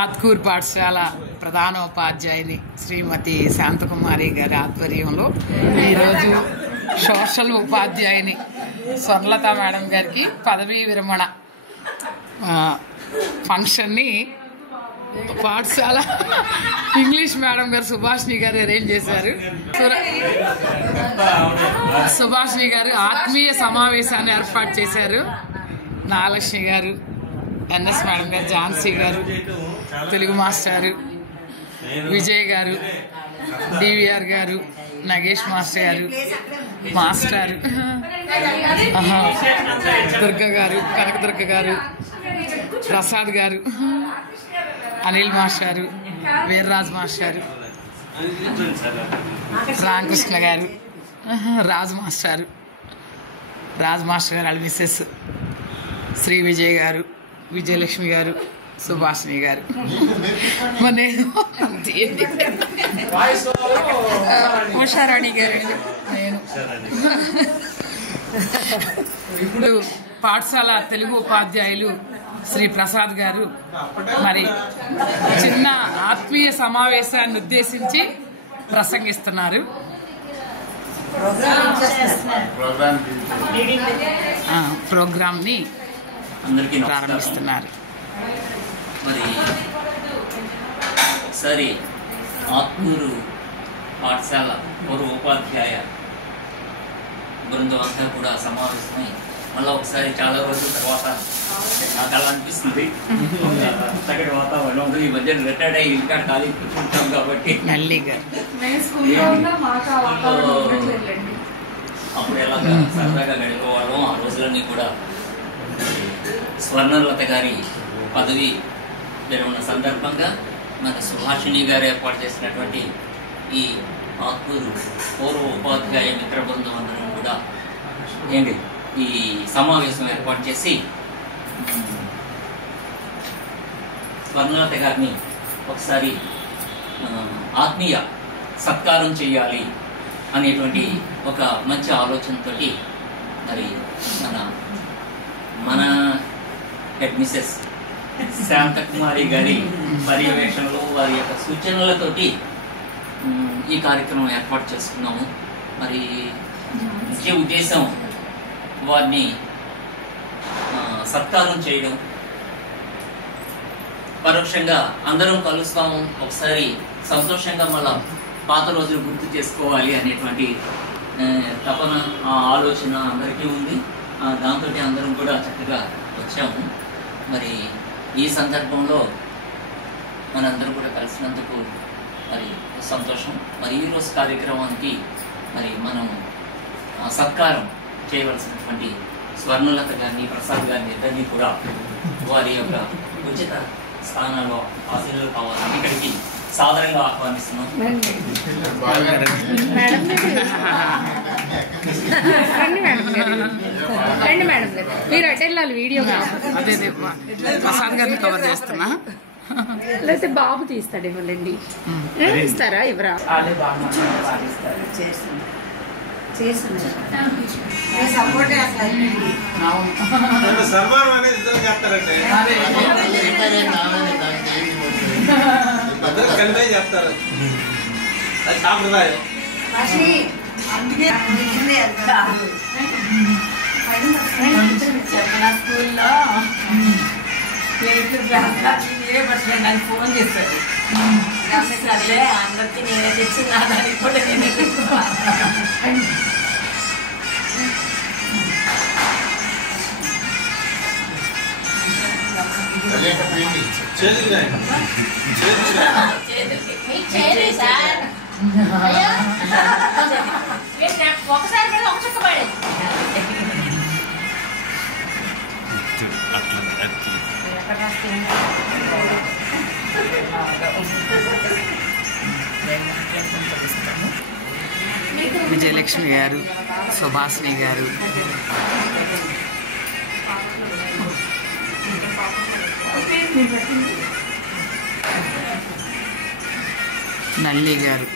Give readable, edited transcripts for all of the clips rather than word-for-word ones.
ఆత్కూర్ పాఠశాల ప్రధానోపాధ్యాయుని శ్రీమతి శాంతకుమారి గారి ఆధ్వర్యంలో ఈరోజు సోషల్ ఉపాధ్యాయుని స్వర్ణలత మేడం గారికి పదవీ విరమణ ఫంక్షన్ని పాఠశాల ఇంగ్లీష్ మేడం గారు సుభాషిణి గారు అరేంజ్ చేశారు. సుభాషిణి గారు ఆత్మీయ సమావేశాన్ని ఏర్పాటు చేశారు. నాగలక్ష్మి గారు, ఎన్ఎస్ మేడం గారు, ఝాన్సీ గారు, తెలుగు మాస్టారు విజయ్ గారు, డివిఆర్ గారు, నగేష్ మాస్టర్ గారు, మాస్టర్ దుర్గ గారు, కనకదుర్గ గారు, ప్రసాద్ గారు, అనిల్ మాస్టారు, వీర్రాజ్ మాస్టారు, రామకృష్ణ గారు, రాజ్ మాస్టర్ గారు, మిస్సెస్ శ్రీ విజయ్ గారు, విజయలక్ష్మి గారు, సుభాషిణి గారు, ఉషారాణి గారు, నేను. ఇప్పుడు పాఠశాల తెలుగు ఉపాధ్యాయులు శ్రీ ప్రసాద్ గారు మరి చిన్న ఆత్మీయ సమావేశాన్ని ఉద్దేశించి ప్రసంగిస్తున్నారు. ప్రోగ్రామ్ని ప్రారంభిస్తున్నారు. మరి ఒకసారి ఆత్మూరు పాఠశాల పూర్వ ఉపాధ్యాయ బృందం అంతా కూడా సమావేశమై మళ్ళీ ఒకసారి చాలా రోజుల తర్వాత నాకు అలా అనిపిస్తుంది. చక్కటి వాతావరణం ఈ మధ్య రిటైర్డ్ అయ్యి ఇంకా ఖాళీ కూర్చుంటాం కాబట్టి అప్పుడు ఎలాగా సరదాగా గడిపేవాళ్ళం. ఆ రోజులన్నీ కూడా స్వర్ణలత గారి పదవి విరమణ సందర్భంగా మన సుభాషిణి గారు ఏర్పాటు చేసినటువంటి ఈ ఆత్మూరు పూర్వ ఉపాధ్యాయ మిత్ర బృందం అందరం కూడా ఏంటి ఈ సమావేశం ఏర్పాటు చేసి స్వర్ణలత గారిని ఒకసారి ఆత్మీయ సత్కారం చేయాలి అనేటువంటి ఒక మంచి ఆలోచనతో మరి మన హెడ్ మిసెస్ శాంతకుమారి గారి పర్యవేక్షణలో వారి యొక్క సూచనలతోటి ఈ కార్యక్రమం ఏర్పాటు చేసుకున్నాము. మరి ముఖ్య ఉద్దేశం వారిని సత్కారం చేయడం, పరోక్షంగా అందరం కలుస్తాము, ఒకసారి సంతోషంగా మళ్ళా పాత రోజులు గుర్తు చేసుకోవాలి అనేటువంటి తపన, ఆలోచన అందరికీ ఉంది. దాంతో అందరం కూడా చక్కగా వచ్చాము. మరి ఈ సందర్భంలో మనందరం కూడా కలిసినందుకు మరి సంతోషం. మరి ఈరోజు కార్యక్రమానికి మరి మనం సత్కారం చేయవలసినటువంటి స్వర్ణలత గారిని, ప్రసాద్ గారిని ఇద్దరిని కూడా వారి యొక్క ఉచిత స్థానాల్లో ఆశీర్వాదాలు కావాలని ఇక్కడికి సాధారణంగా ఆహ్వానిస్తున్నాం. మీరు అటు వెళ్ళాలి వీడియో, ప్రసాద్ గారిని కవర్ చేస్తున్నా, లేకపోతే బాబు తీస్తాడేమో లేండి. ఇస్తారా ఇవ్వరా? కలిమే చేస్తారు, అది సాంప్రదాయం. స్కూల్లో నాకు ఫోన్ చేశారు, సరే అందరికి నేనే తెచ్చిన దానికి కూడా నేనే ఒకసారి కూడా ఒక చుక్క పడేది. విజయలక్ష్మి గారు, సుభాషిణి గారు, నల్లి గారు,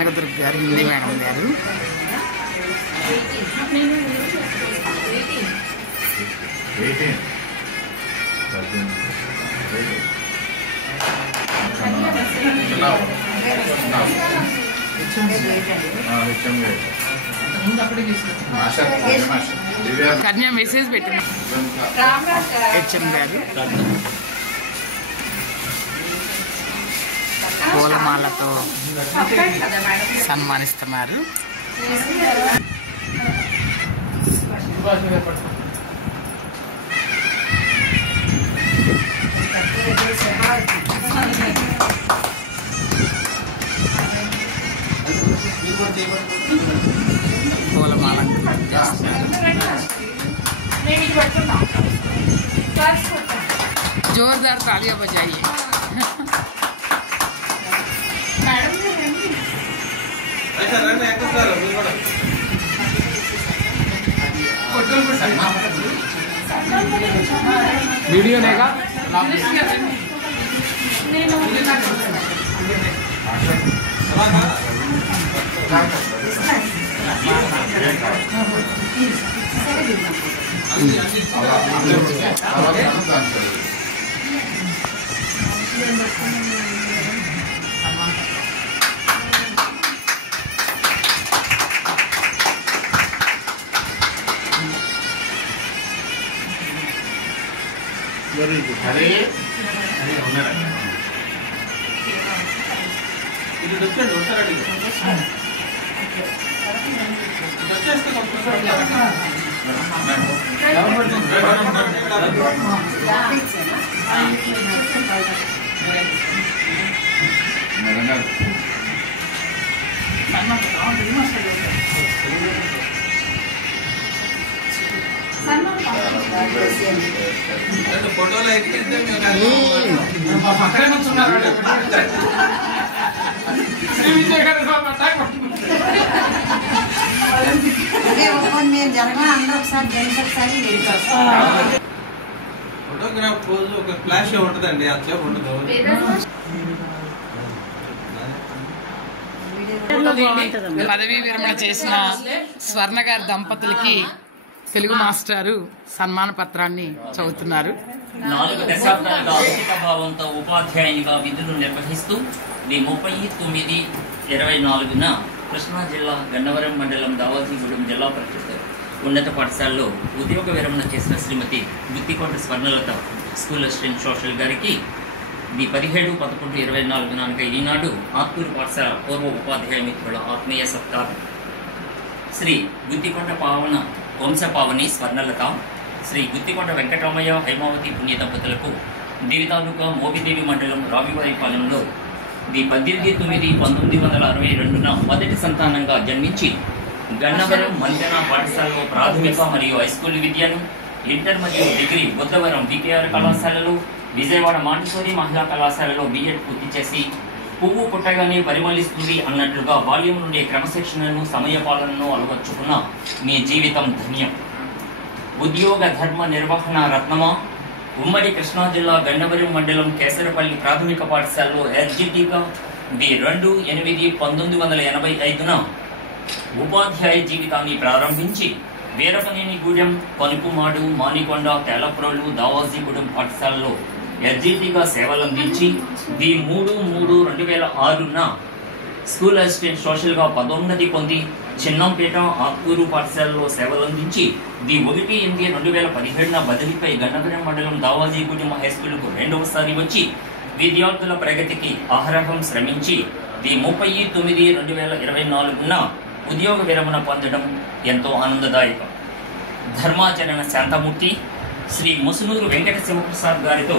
కనకదుర్గ గారు, హిందీ మేడం గారు. కన్యా మెసేజ్ పెట్టిన హెచ్ఎం గారు పూలమాలతో సన్మానిస్తున్నారు. పూలమాల జోర్దార్ తాలియా బజాయియే. వీడియోనేగా ఫోటోలో ఫోటోగ్రాఫ్ పోజ్ ఒక ఫ్లాష్ ఉంటుందండి, అట్లా ఉండదు. పదవీ విరమణ చేసిన స్వర్ణ గారి దంపతులకి తెలుగు మాస్టారు సన్మాన పత్రాన్ని చదువుతున్నారు. 4 దశాబ్దాలుగా అధిక భావంతో ఉపాధ్యాయునిగా విధులు నిర్వహిస్తూ 30/9/24న కృష్ణా జిల్లా గన్నవరం మండలం దావాజీగూడెం జిల్లా పరిషత్ ఉన్నత పాఠశాలలో ఉద్యోగ విరమణ చేసిన Shrimati Guttikonda Swarnalatha school assistant social గారికి 17/11/24 అనగా ఈనాడు ఆత్మూరు పాఠశాల పూర్వ ఉపాధ్యాయ మిత్రుల ఆత్మీయ సత్కారం. శ్రీ గుత్తికొండ పావన వంశపావని స్వర్ణలత, శ్రీ గుత్తికొండ వెంకటరామయ్య హైమావతి పుణ్య దంపతులకు దివి తాలూకా మోపిదేవి మండలం రావివారిపాలెంలో 18/9/1962న మొదటి సంతానంగా జన్మించి గన్నవరం మంజన పాఠశాలలో ప్రాథమిక మరియు హైస్కూల్ విద్యను, ఇంటర్ మరియు డిగ్రీ బుద్ధవరం వికేఆర్ కళాశాలలో, విజయవాడ మాంటిసోరి మహిళా కళాశాలలో బిఎడ్ పూర్తి చేసి పువ్వు పుట్టగానే పరిమళిస్తుంది అన్నట్లుగా బాల్యం నుండి క్రమశిక్షణను సమయపాలనను అలవర్చుకున్న మీ జీవితం ధన్యం. ఉద్యోగ ధర్మ నిర్వహణ రత్నమా, ఉమ్మడి కృష్ణా జిల్లా గన్నవరం మండలం కేసరపల్లి ప్రాథమిక పాఠశాలలో ఎస్జిటిగా 2/8/1985న ఉపాధ్యాయ జీవితాన్ని ప్రారంభించి వీరపనేనిగూడెం, పనుకుమాడు, మానికొండ, తేలప్రోలు, దావాజీగూడెం పాఠశాలలో ఎస్జిటిగా సేవలందించి 3/3/2006న స్కూల్ అసిస్టెంట్ సోషల్గా పదోన్నతి పొంది చిన్నంపేట, ఆత్మూరు పాఠశాలలో సేవలందించి 1/8/2017న బదిలీపై గన్నవరం మండలం దావాజీగూడెం హైస్కూల్కు రెండవసారి వచ్చి విద్యార్థుల ప్రగతికి అహరహం శ్రమించి 30/9/2024న ఉద్యోగ విరమణ పొందడం ఎంతో ఆనందదాయకం. ధర్మాచరణ శాంతమూర్తి శ్రీ ముసునూరు వెంకట శివప్రసాద్ గారితో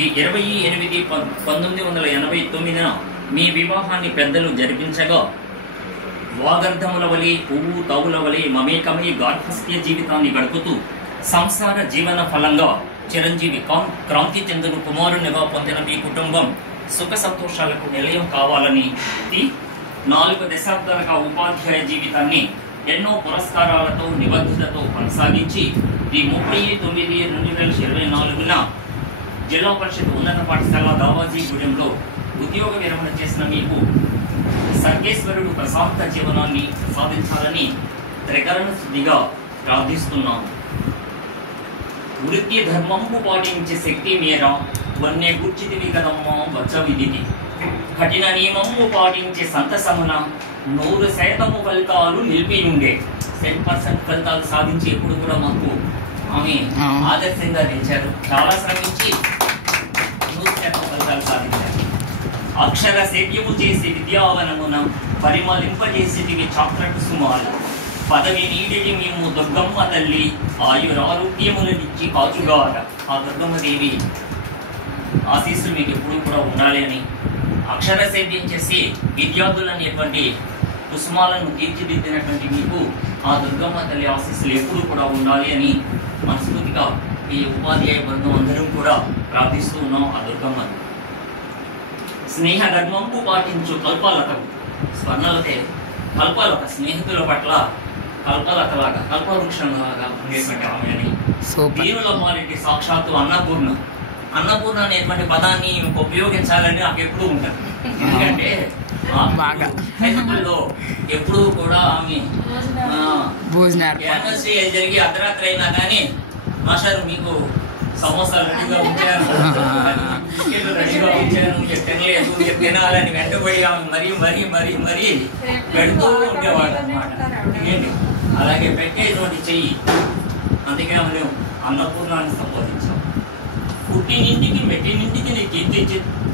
20/8/1989న మీ వివాహాన్ని పెద్దలు జరిపించగా వాగర్ధముల వలె పువ్వు తావుల వలె మమేకమై గార్హస్థ్య జీవితాన్ని గడుపుతూ సంసార జీవన ఫలంగా చిరంజీవి క్రాంతి చెందును కుమారునిగా పొందిన మీ కుటుంబం సుఖ సంతోషాలకు నిలయం కావాలని 4 దశాబ్దాలుగా ఉపాధ్యాయ జీవితాన్ని ఎన్నో పురస్కారాలతో నిబద్ధతతో కొనసాగించి 30/9/2024న జిల్లా పరిషత్ ఉన్నత పాఠశాల దావాజీగూడెంలో ఉద్యోగ విరమణ చేసిన మీకు సర్వేశ్వరుడు ప్రశాంత జీవనాన్ని ప్రసాదించాలని త్రికరణ శుద్ధిగా ప్రార్థిస్తున్నాం. వృత్తి ధర్మము పాటించే శక్తి మేర వన్నే గుర్చితివి కదమ్మా వచ్చ విధిని. కఠిన నియమము పాటించే సంతసమున 100% ఫలితాలు నిలిపియుండే. 100% ఫలితాలు సాధించి ఎప్పుడు కూడా మాకు ఆమె ఆదర్శంగా నిలిచారు. చాలా శ్రమించి 100% ఫలితాలు సాధించారు. అక్షర సేవ్యము చేసి విద్యావనమున పరిమళింపజేసేటివి చాక్లెట్ సుమాలు. పదవి నీడిని మేము దుర్గమ్మ తల్లి ఆయురారోగ్యములనిచ్చి కాచుగాక. ఆ దుర్గమ్మ దేవి ఆశీస్సులు మీకు ఎప్పుడు కూడా ఉండాలి అని, అక్షర సేద్యం చేసి విద్యార్థులు అనేటువంటి కుసుమాలను తీర్చిదిద్దినటువంటి మీకు ఆ దుర్గమ్మ తల్లి ఆశీస్సులు ఎప్పుడు కూడా ఉండాలి అని మనస్ఫూర్తిగా ఈ ఉపాధ్యాయ బృందం అందరం కూడా ప్రార్థిస్తూ ఉన్నాం ఆ దుర్గమ్మను. స్నేహ ధర్మంపు పాటించు కల్పలతకు. స్వర్ణలతే కల్పలత, స్నేహితుల పట్ల కల్పలతలాగా కల్పవృక్షంలాగా ఉండేటువంటి ఆమెని. దీనుల మారెడ్డి సాక్షాత్తు అన్నపూర్ణ. అన్నపూర్ణ అనేటువంటి పదాన్ని ఉపయోగించాలని నాకు ఎప్పుడూ ఉంటుంది. ఎందుకంటే హైదరాబాద్లో ఎప్పుడూ కూడా ఆమె యానివర్సరీ జరిగి అర్ధరాత్రి అయినా కానీ మాస్టర్ మీకు సమోసాలు రెడీగా ఉంచాను, రెడీగా ఉంచాను, తినలేదు, తినాలని వెంటబడి ఆమె మరీ పెడుతూ ఉండేవాడు అనమాట. అలాగే పెట్టేటువంటి చెయ్యి. అందుకే మనం అన్నపూర్ణాన్ని సంబోధించాం. పుట్టినింటికి మెట్టినింటికి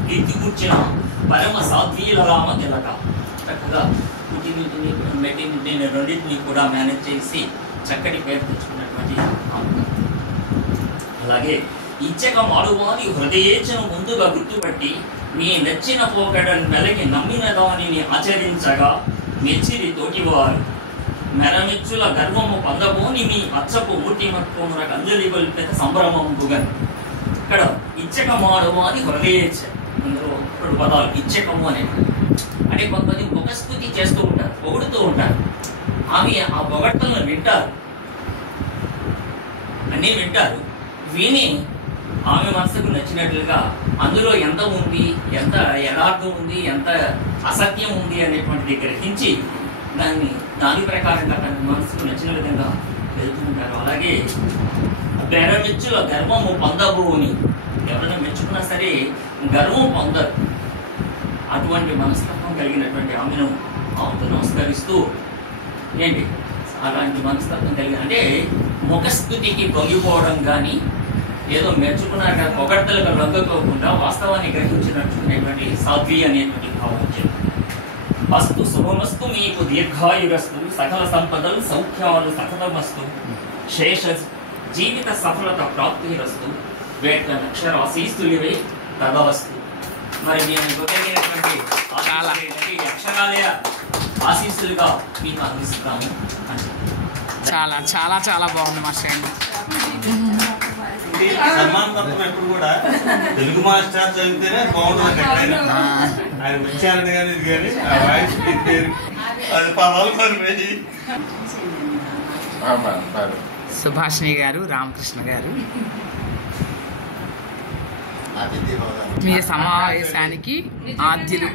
కీర్తి కూర్చిన పరమ సాధ్వీలరామ తిలక. చక్కగా పుట్టినింటిని మెట్టినింటిని రెండింటిని కూడా మేనేజ్ చేసి చక్కటి పేరు తెచ్చుకున్నటువంటి అలాగే ఇచ్చక మాడువాని హృదయేచ్ఛను ముందుగా గుర్తుపట్టి మీ నచ్చిన పోకడను మెలకి నమ్మిన దానిని ఆచరించగా మెచ్చిరి తోటివారు. మెరమెచ్చుల గర్వము పొందబోని మీ అచ్చపు మూర్తిమత్వమున అంజలి గొల్పెత సంభ్రమంబుగన్. ఇక్కడ ఇచ్చక మాడువాని హృదయేచ్ఛ, అందులో 2 పదాలు ఇచ్చకము అనేవి. అంటే కొంతమంది ముఖస్థుతి చేస్తూ ఉంటారు, పొగుడుతూ ఉంటారు. ఆమె ఆ పొగడ్తలను వింటారు, అన్నీ వింటారు. విని ఆమె మనసుకు నచ్చినట్లుగా అందులో ఎంత ఉంది, ఎంత యథార్థం ఉంది, ఎంత అసత్యం ఉంది అనేటువంటిది గ్రహించి దాని ప్రకారంగా తన మనసుకు నచ్చిన విధంగా వెళ్తూ ఉంటారు. అలాగే బెరమెచ్చుల గర్వము పొందబోని, ఎవరైనా మెచ్చుకున్నా సరే గర్వం పొందరు. అటువంటి మనస్తత్వం కలిగినటువంటి ఆమెకు నమస్కరిస్తూ ఏంటి అలాంటి మనస్తత్వం కలిగిన అంటే ముఖస్థుతికి పొంగిపోవడం కానీ ఏదో మెచ్చుకున్నాక పొగడ్తలుగా లొంగకోకుండా వాస్తవాన్ని గ్రహించినటువంటి సాధ్వి అనేటువంటి భావం వచ్చింది. వస్తు శుభమస్తు మీకు దీర్ఘాయురస్తు, సకల సంపదలు సౌఖ్యాలు సకలమస్తు, శేష జీవిత సఫలత ప్రాప్తిరస్తు, వేట అక్షరాశీస్తులివే తదవస్తు. మరి మేము గొప్పైనటువంటి అక్షరాలయ ఆశీస్సులుగా మీకు అందిస్తాము అంటే చాలా చాలా చాలా బాగుంది మాస్టర్ అండి. సన్మాన పత్రం ఎప్పుడు కూడా తెలుగు మాస్టర్ చదివితేనే బాగుంటుంది. ఆయన వచ్చారని కానీ ఇది కానీ ఆ వాయిస్ అది పదాలు పరిపోయి. సుభాషిణి గారు, రామకృష్ణ గారు మీ సమావేశానికి ఆద్యులు.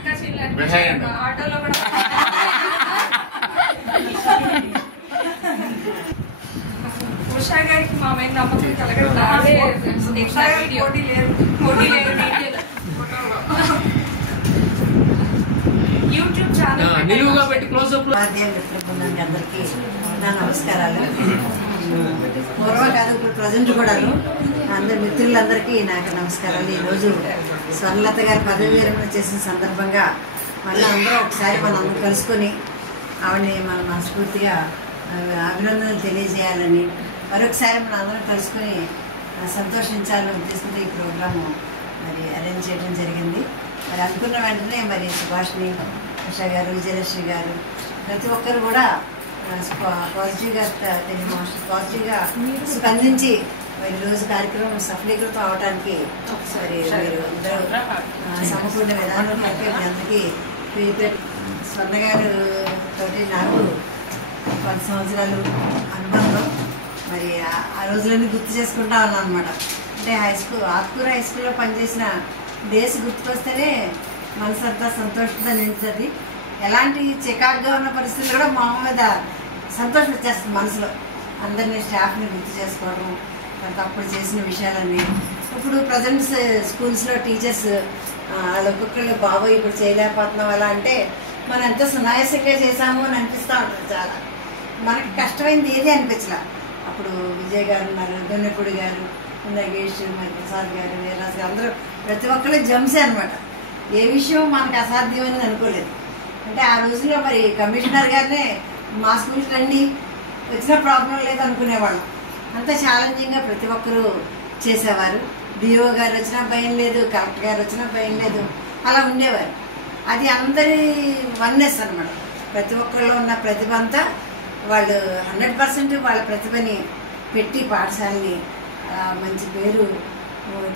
ఉషా గారికి మా మీద నమ్మకం కలగట్లేదు. యూట్యూబ్ ఛానల్ నిలువుగా పెట్టి క్లోజ్అప్ అందరికీ నా నమస్కారాలు. పూర్వ కాదు ఇప్పుడు ప్రజెంట్ కూడాను అందరి మిత్రులందరికీ నాకు నమస్కారాలు. ఈరోజు స్వర్ణలత గారి పదవి విరమణ చేసిన సందర్భంగా మళ్ళీ అందరూ ఒకసారి మనం కలుసుకొని ఆవిడని మనం మనస్ఫూర్తిగా అభినందనలు తెలియజేయాలని, మరొకసారి మనం అందరం కలుసుకొని సంతోషించాలని ఉద్దేశంతో ఈ ప్రోగ్రాము మరి అరేంజ్ చేయడం జరిగింది. మరి అనుకున్న వెంటనే మరి సుభాషిణి, ఉషా గారు, విజయలక్ష్మి గారు ప్రతి ఒక్కరు కూడా పాజిటివ్గా పాజిటివ్గా స్పందించి మరి రోజు కార్యక్రమం సఫలీకృతం అవడానికి మరి మీరు అందరూ సమకూడిన విధానం బట్టి మీ అందరికీ స్వర్ణ గారు తోటి నాకు 10 సంవత్సరాలు అనుబంధం. మరి ఆ రోజులన్నీ గుర్తు చేసుకుంటా ఉన్నాను అనమాట. అంటే ఆత్కూర హై స్కూల్లో పనిచేసిన డేస్ గుర్తుకొస్తేనే మనసు అంతా సంతోషంగా నిలుస్తుంది. ఎలాంటి చికాకుగా ఉన్న పరిస్థితులు కూడా మా మీద సంతోషం వచ్చేస్తుంది మనసులో. అందరినీ స్టాఫ్ని గుర్తు చేసుకోవడం, అప్పుడు చేసిన విషయాలన్నీ. ఇప్పుడు ప్రజెంట్ స్కూల్స్లో టీచర్స్ వాళ్ళు ఒక్కొక్కళ్ళు బాబోయ్ ఇప్పుడు చేయలేకపోతున్నాం అలా అంటే మనం ఎంతో సునాయాసంగా చేశాము అని అనిపిస్తూ ఉంటుంది. చాలా మనకి కష్టమైంది ఏది అనిపించలే. అప్పుడు విజయ్ గారు ఉన్నారు, దొన్నెపూడి గారు, నగేష్, మరి ప్రసాద్ గారు, వీరరాజు గారు, అందరూ ప్రతి ఒక్కళ్ళు జంసే అనమాట. ఏ విషయం మనకు అసాధ్యం అని అనుకోలేదు. అంటే ఆ రోజుల్లో మరి కమిషనర్ గారినే మా స్కూల్కి రండి వచ్చిన ప్రాబ్లం లేదు అనుకునేవాళ్ళం. అంత ఛాలెంజింగ్గా ప్రతి ఒక్కరూ చేసేవారు. డిఓ గారు వచ్చినా భయం లేదు, కలెక్టర్ గారు వచ్చినా భయం లేదు, అలా ఉండేవారు. అది అందరి వన్నెస్ అనమాట. ప్రతి ఒక్కరిలో ఉన్న ప్రతిభ అంతా వాళ్ళు 100% వాళ్ళ ప్రతిభని పెట్టి పాఠశాలని మంచి పేరు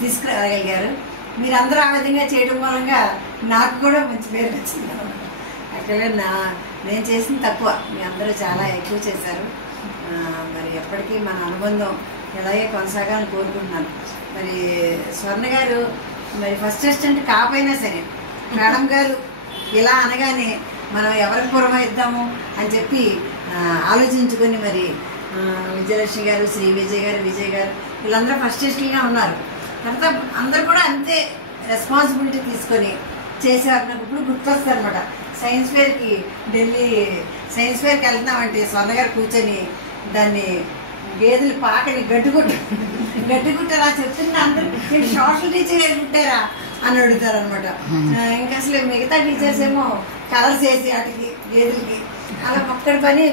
తీసుకురాగలిగారు. మీరందరూ ఆ విధంగా చేయడం మూలంగా నాకు కూడా మంచి పేరు వచ్చింది అనమాట. యాక్చువల్గా నేను చేసింది తక్కువ, మీ అందరూ చాలా ఎక్కువ చేశారు. మరి ఎప్పటికీ మన అనుబంధం ఎలాగే కొనసాగాలని కోరుకుంటున్నాను. మరి స్వర్ణ గారు మరి ఫస్ట్ అసిస్టెంట్ కాకపోయినా సరే మేడం గారు ఇలా అనగానే మనం ఎవరికి పురమాయిద్దాము అని చెప్పి ఆలోచించుకొని మరి విజయలక్ష్మి గారు, శ్రీ విజయ్ గారు వీళ్ళందరూ ఫస్ట్ అసిస్టెంట్గా ఉన్నారు. తర్వాత అందరు కూడా అంతే రెస్పాన్సిబిలిటీ తీసుకొని చేసేవారు. నాకు ఇప్పుడు గుర్తొస్తుంది అనమాట. సైన్స్ ఫేర్కి ఢిల్లీ సైన్స్ ఫేర్కి వెళ్తున్నామంటే స్వర్ణ గారు కూర్చొని దాన్ని గేదెలు పాకని గడ్డిగుట్టారా చెప్తున్నా అందరూ సోషల్ టీచర్ కుట్టారా అని అడుగుతారు అనమాట. ఇంకా అసలు మిగతా టీచర్స్ ఏమో కలర్స్ వేసి వాటికి గేదెలకి అలా ఒక్కడి పని.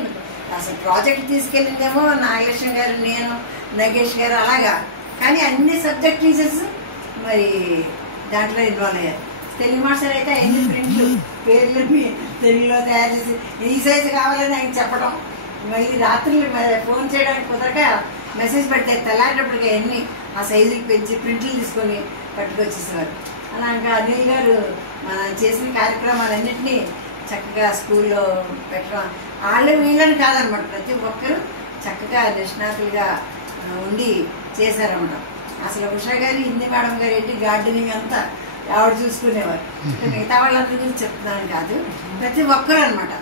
అసలు ప్రాజెక్ట్ తీసుకెళ్ళిందేమో నాగలక్ష్మి గారు, నేను, నగేష్ గారు అలాగా. కానీ అన్ని సబ్జెక్ట్ టీచర్స్ మరి దాంట్లో ఇన్వాల్వ్ అయ్యారు. తెలుగు మాస్టర్ అయితే ఎన్ని ప్రింట్లు పేర్లని తెలుగులో తయారు చేసి ఈ సైజు కావాలని ఆయన చెప్పడం, మళ్ళీ రాత్రులు ఫోన్ చేయడానికి కుదరక మెసేజ్ పెడితే తెల్లారేటప్పటికి అన్ని ఆ సైజులు పెంచి ప్రింట్లు తీసుకొని పట్టుకొచ్చేసేవారు. అలాగా అనిల్ గారు మనం చేసిన కార్యక్రమాలన్నింటినీ చక్కగా స్కూల్లో పెట్టడం, వాళ్ళు వీళ్ళని కాదనమాట, ప్రతి ఒక్కరూ చక్కగా నిష్ణాతులుగా ఉండి చేశారన్నమాట. అసలు ఉషా గారు, హిందీ మేడం గారు ఏంటి గార్డెనింగ్ అంతా ఆవిడ చూసుకునేవారు. మిగతా వాళ్ళందరి గురించి చెప్తున్నాను కాదు, ప్రతి ఒక్కరు అనమాట.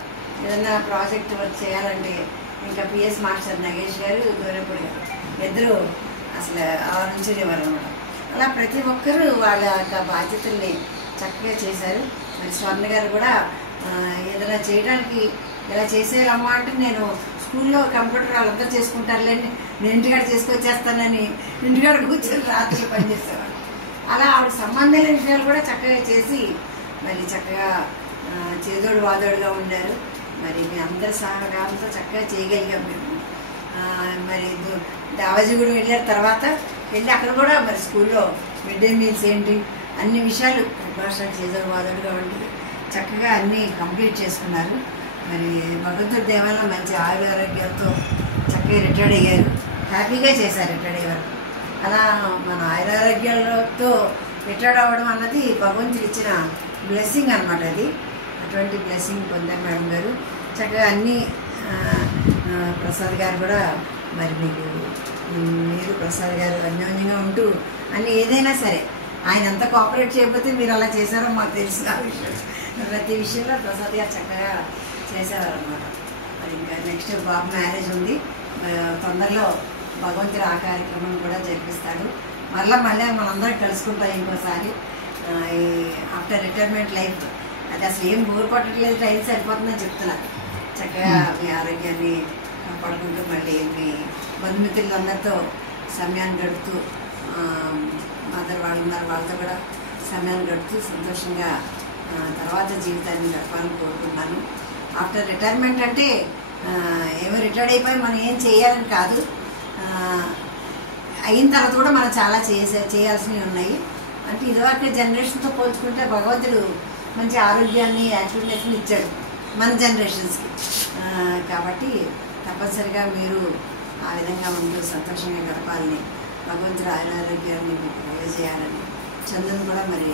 ఏదన్నా ప్రాజెక్ట్ వర్క్ చేయాలంటే ఇంకా పిఎస్ మాస్టర్ నగేష్ గారు, దూరపూడి గారు ఇద్దరు అసలు ఆలోచించేవారు అనమాట. అలా ప్రతి ఒక్కరూ వాళ్ళ యొక్క బాధ్యతల్ని చక్కగా చేశారు. మరి స్వర్ణ గారు కూడా ఏదైనా చేయడానికి ఇలా చేసేయాలమ్మా అంటే నేను స్కూల్లో కంప్యూటర్ వాళ్ళంతా చేసుకుంటారులేండి, నేను ఇంటికాడ చేసుకొచ్చేస్తానని ఇంటికాడ కూర్చొని రాత్రి పనిచేసేవాడు. అలా ఆవిడ సంబంధమైన విషయాలు కూడా చక్కగా చేసి మరి చక్కగా చేదోడు వాదోడుగా ఉండారు. మరి మీ అందరి సహకారంతో చక్కగా చేయగలిగాం మేము. మరి దావాజీగూడ వెళ్ళారు, తర్వాత వెళ్ళి అక్కడ కూడా మరి స్కూల్లో మిడ్ డే మీల్స్ ఏంటి అన్ని విషయాలు భాషలు చేదోడు వాదోడుగా ఉండి చక్కగా అన్నీ కంప్లీట్ చేసుకున్నారు. మరి భగవంతుడి దేవాలయం మంచి ఆరోగ్యాలతో చక్కగా రిటైర్డ్ అయ్యారు, హ్యాపీగా చేశారు రిటైర్డ్ అయ్యారు. అలా మన ఆరోగ్యాలతో రిటైర్డ్ అవ్వడం అన్నది భగవంతుడు ఇచ్చిన బ్లెస్సింగ్ అనమాట. అది అటువంటి బ్లెస్సింగ్ పొందారు మేడం గారు. చక్కగా అన్నీ ప్రసాద్ గారు కూడా మరి మీకు మీరు ప్రసాద్ గారు అన్యోన్యంగా ఉంటూ అన్నీ ఏదైనా సరే ఆయన ఎంత కోఆపరేట్ చేయకపోతే మీరు అలా చేశారో మాకు తెలుసు. ఆ విషయం ప్రతి విషయంలో ప్రసాద్ గారు చక్కగా చేసేవారు అనమాట. మరి ఇంకా నెక్స్ట్ బాబు మ్యారేజ్ ఉంది, తొందరలో భగవంతుడు ఆ కార్యక్రమం కూడా జరిపిస్తాడు. మళ్ళీ మనందరం కలుసుకుంటాం ఇంకోసారి ఈ ఆఫ్టర్ రిటైర్మెంట్ లైఫ్. అది అసలు ఏం బోర్ పట్టట్లేదు, టైం సరిపోతుందని చెప్తున్నారు. చక్కగా మీ ఆరోగ్యాన్ని కాపాడుకుంటూ మళ్ళీ మీ బంధుమిత్రులందరితో సమయాన్ని గడుపుతూ మదర్ వాళ్ళు ఉన్నారు వాళ్ళతో కూడా సమయాన్ని గడుపుతూ సంతోషంగా తర్వాత జీవితాన్ని గడపాలని కోరుకుంటున్నాను. ఆఫ్టర్ రిటైర్మెంట్ అంటే ఏమో రిటైర్డ్ అయిపోయి మనం ఏం చేయాలని కాదు, అయిన తర్వాత కూడా మనం చాలా చేయాల్సినవి ఉన్నాయి. అంటే ఇదివరకు జనరేషన్తో పోల్చుకుంటే భగవంతుడు మంచి ఆరోగ్యాన్ని యాక్టివ్నెస్ని ఇచ్చాడు మన జనరేషన్స్కి. కాబట్టి తప్పనిసరిగా మీరు ఆ విధంగా ముందు సంతోషంగా గడపాలని, భగవంతుడు ఆరోగ్యాన్ని మీకు తెలియజేయాలని చంద్రుని కూడా మరి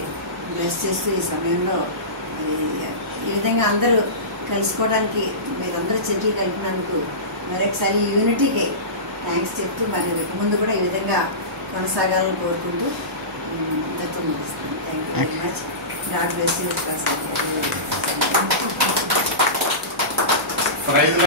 బ్లెస్ చేస్తూ ఈ సమయంలో ఈ విధంగా అందరూ కలుసుకోవడానికి మీరందరూ చర్యలు కలిపినందుకు మరొకసారి యూనిటీకి థ్యాంక్స్ చెప్తూ మరి ముందు కూడా ఈ విధంగా కొనసాగాలని కోరుకుంటూ నచ్చింది. Thank you very much. God bless you.